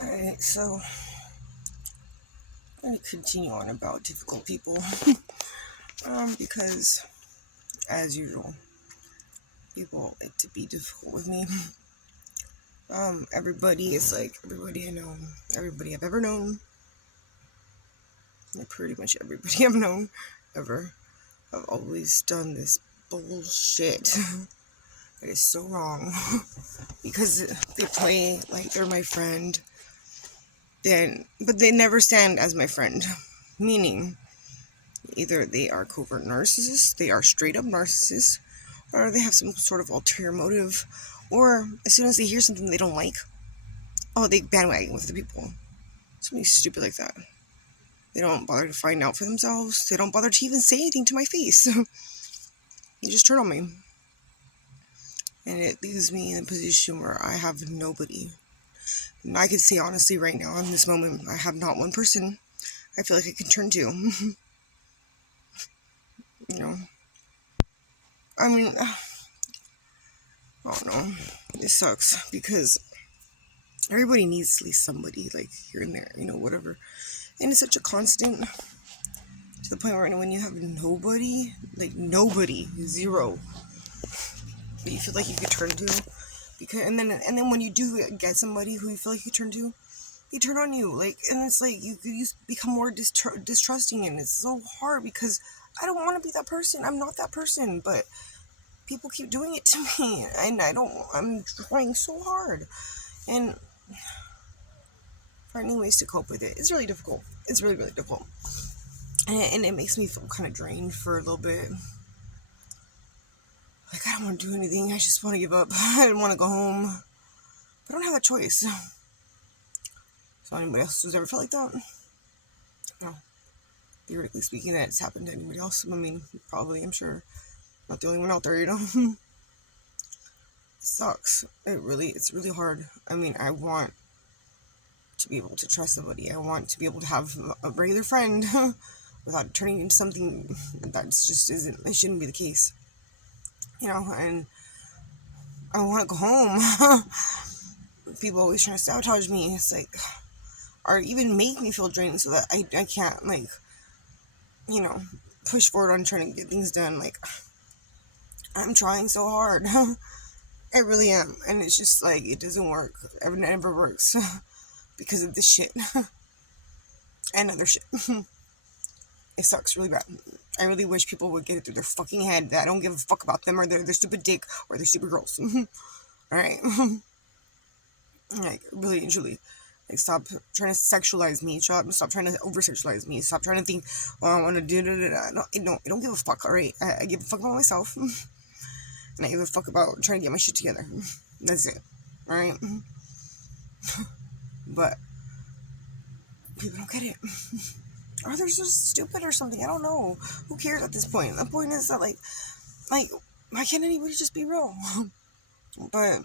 Alright, so I'm going to continue on about difficult people. Because, as usual, people like to be difficult with me. Everybody is like, everybody I know, everybody I've ever known, like pretty much everybody I've known ever, have always done this bullshit. It is so wrong. Because they play like they're my friend, but they never stand as my friend. Meaning, either they are covert narcissists, they are straight up narcissists, or they have some sort of ulterior motive, or as soon as they hear something they don't like, oh, they bandwagon with the people. Something stupid like that. They don't bother to find out for themselves. They don't bother to even say anything to my face. They just turn on me. And it leaves me in a position where I have nobody. And I can say honestly right now, in this moment, I have not one person I feel like I can turn to. You know? I mean, I don't know. It sucks because everybody needs at least somebody, like, here and there, whatever. And it's such a constant, to the point where when you have nobody, like nobody, zero, that you feel like you could turn to, because and then when you do get somebody who you feel like you turn to, they turn on you, like, and it's like you become more distrusting, and it's so hard because I don't want to be that person. I'm not that person, but people keep doing it to me, and I'm trying so hard, and finding ways to cope with it. It's really difficult. It's really, really difficult. And it makes me feel kind of drained for a little bit. Like, I don't want to do anything. I just want to give up. I don't want to go home. But I don't have a choice. So anybody else who's ever felt like that? No. Theoretically speaking, that it's happened to anybody else. I mean, probably, I'm sure. Not the only one out there, It sucks. It's really hard. I mean, I want to be able to trust somebody. I want to be able to have a regular friend without turning into something that just it shouldn't be the case. And I want to go home. People always trying to sabotage me. It's like, or even make me feel drained so that I can't, like, push forward on trying to get things done. Like, I'm trying so hard. I really am. And it's just like, it doesn't work. It never works. Because of this shit. And other shit. It sucks really bad. I really wish people would get it through their fucking head that I don't give a fuck about them or their stupid dick or their stupid girls. Alright? Like, really and truly. Like, stop trying to sexualize me. Stop trying to over-sexualize me. Stop trying to think, oh, I want to do da. No, I don't give a fuck, alright? I give a fuck about myself. And I give a fuck about trying to get my shit together. That's it. Alright? But people don't get it. Or they're just stupid or something. I don't know. Who cares at this point? The point is that, like, why can't anybody just be real? But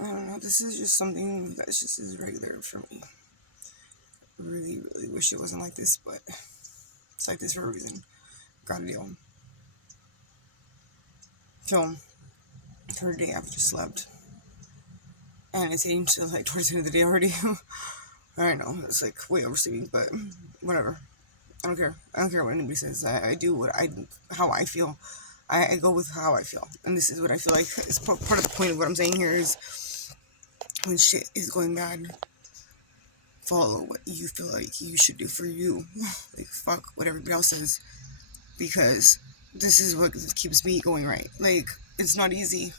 I don't know. This is just something that just is regular for me. Really, really wish it wasn't like this, but it's like this for a reason. Gotta deal. So, third day I've just slept. And it's getting to, like, towards the end of the day already. I don't know. It's, like, way oversleeping, but whatever. I don't care. I don't care what anybody says. I do how I feel. I go with how I feel. And this is what I feel like. It's part of the point of what I'm saying here is when shit is going bad, follow what you feel like you should do for you. Like, fuck what everybody else says. Because this is what keeps me going right. Like, it's not easy.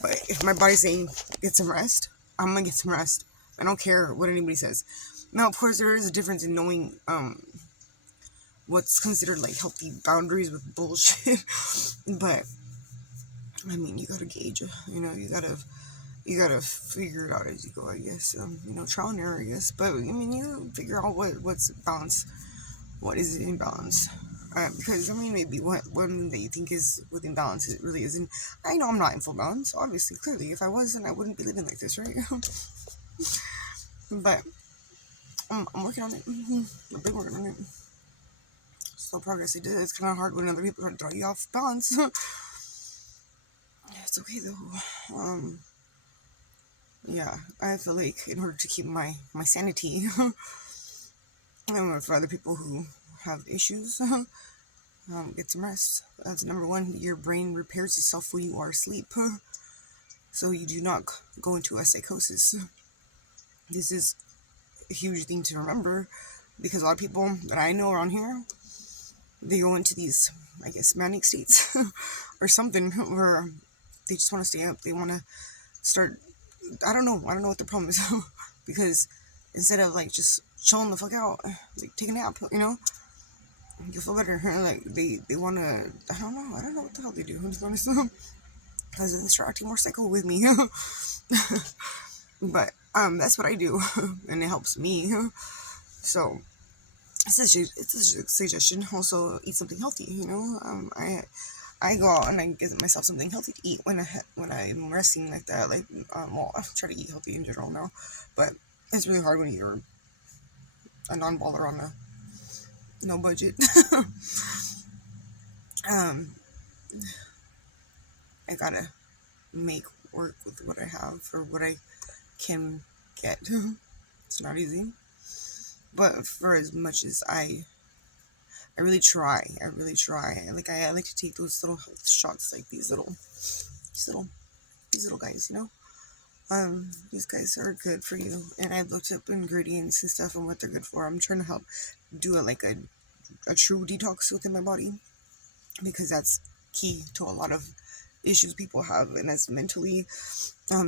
But if my body's saying, get some rest, I'm gonna get some rest. I don't care what anybody says. Now, of course, there is a difference in knowing, what's considered, like, healthy boundaries with bullshit. But, I mean, you gotta gauge, you gotta figure it out as you go, I guess. Trial and error, I guess. But, I mean, you figure out what's balance, what is in balance. Because, I mean, maybe one that you think is within balance, it really isn't. I know I'm not in full balance, obviously, clearly. If I was, then I wouldn't be living like this, right? But, I'm working on it. I've been working on it. Slow progress. It's kind of hard when other people are trying to throw you off balance. It's okay, though. yeah, I feel like in order to keep my sanity, and for other people who have issues, get some rest. That's number one. Your brain repairs itself when you are asleep, so you do not go into a psychosis. This is a huge thing to remember, because a lot of people that I know around here, they go into these, I guess, manic states or something, where they just want to stay up. They want to start. I don't know what the problem is, because instead of like just chilling the fuck out, like take a nap, you feel better. Like they want to. I don't know what the hell they do. To be honest, because they're acting more psycho with me. But that's what I do, and it helps me. So it's a suggestion. Also, eat something healthy. I go out and I get myself something healthy to eat when I'm resting like that. Like, well, I try to eat healthy in general now, but it's really hard when you're a non-baller on a no budget. um, I gotta make work with what I have or what I can get. It's not easy, but for as much as I really try. I really try. I like to take those little health shots, like these little guys. These guys are good for you. And I've looked up ingredients and stuff and what they're good for. I'm trying to help do a true detox within my body, because that's key to a lot of issues people have, and that's mentally,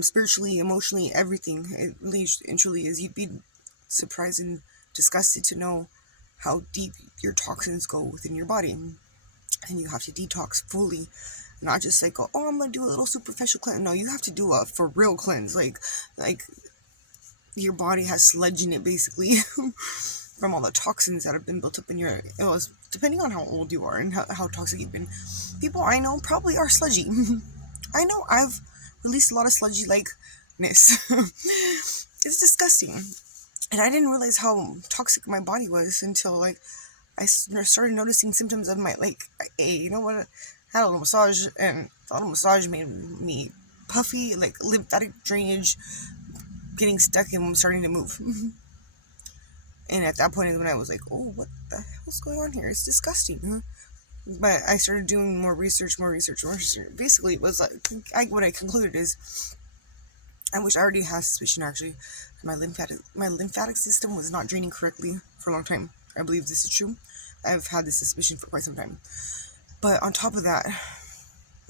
spiritually, emotionally, everything. It really and truly is. You'd be surprised and disgusted to know how deep your toxins go within your body, and you have to detox fully, not just like, oh, I'm gonna do a little superficial cleanse. No, you have to do a for real cleanse, like your body has sludge in it, basically, from all the toxins that have been built up in your. It was depending on how old you are and how toxic you've been. People I know probably are sludgy. I know I've released a lot of sludgy likeness. It's disgusting. And I didn't realize how toxic my body was until I started noticing symptoms of my hey, you know what? I had a little massage, and the little massage made me puffy, like lymphatic drainage getting stuck and starting to move. And at that point is when I was like, oh, what the hell's going on here? It's disgusting. But I started doing more research. Basically, it was what I concluded is, I wish I already had suspicion, actually. My lymphatic system was not draining correctly for a long time. I believe this is true. I've had this suspicion for quite some time. But on top of that,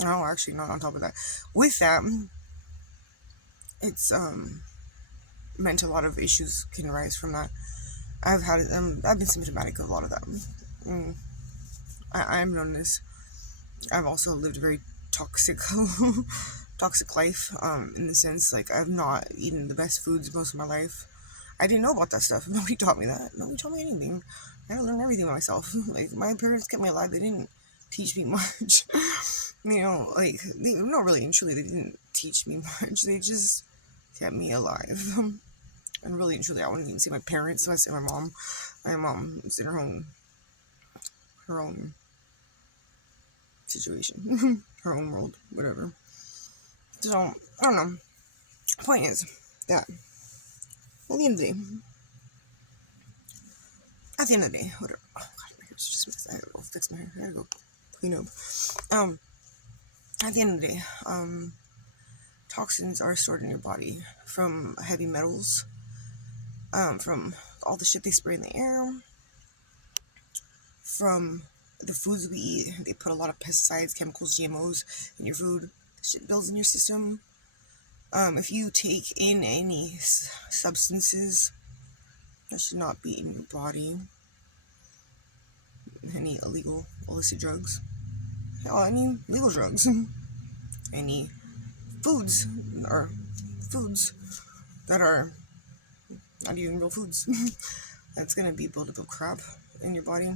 no, actually not on top of that. With that, it's meant a lot of issues can arise from that. I've been symptomatic of a lot of that. I'm known as. I've also lived a very toxic life, in the sense, I've not eaten the best foods most of my life. I didn't know about that stuff. Nobody taught me that. Nobody taught me anything. I had to learn everything by myself. My parents kept me alive. They didn't teach me much. No, really and truly, they didn't teach me much. They just kept me alive. And really and truly, I wouldn't even say my parents. I say my mom. My mom is in her own situation, her own world, whatever. So, I don't know. Point is that at the end of the day, whatever. Oh god, my hair's just messed. I gotta go fix my hair. I gotta go clean up. At the end of the day, toxins are stored in your body from heavy metals, from all the shit they spray in the air, from the foods we eat. They put a lot of pesticides, chemicals, GMOs in your food. Shit builds in your system. If you take in any substances that should not be in your body, any illegal, illicit drugs, legal drugs, any foods that are not even real foods, that's gonna be buildup of crap in your body.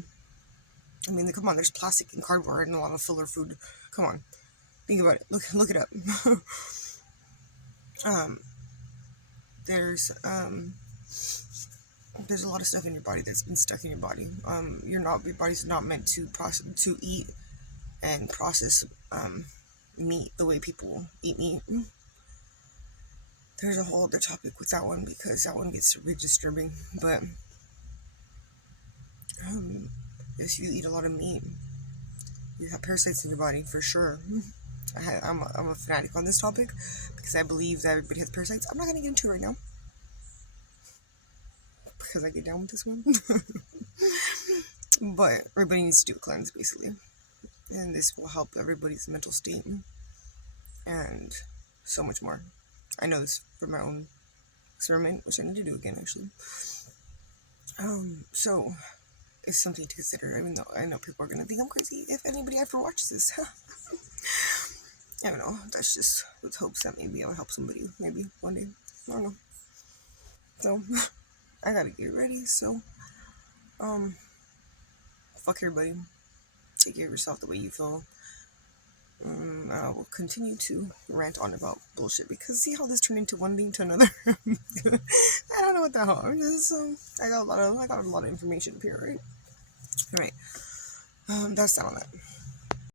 I mean, come on, there's plastic and cardboard and a lot of filler food. Come on, think about it. Look it up. There's a lot of stuff in your body that's been stuck in your body. Your body's not meant to eat and process meat the way people eat meat. there's a whole other topic with that one because that one gets really disturbing. But if you eat a lot of meat, you have parasites in your body for sure. I'm a fanatic on this topic because I believe that everybody has parasites. I'm not going to get into it right now because I get down with this one. But everybody needs to do a cleanse, basically. And this will help everybody's mental state and so much more. I know this from my own experiment, which I need to do again, actually. So it's something to consider. Even though I know people are going to think I'm crazy if anybody ever watches this. I don't know. That's just with hopes that maybe I'll help somebody. Maybe one day. I don't know. So I gotta get ready. So fuck everybody. Take care of yourself the way you feel. I will continue to rant on about bullshit because see how this turned into one thing to another. I don't know what the hell. I'm just I got a lot of information up here, right? All right. That's that on that.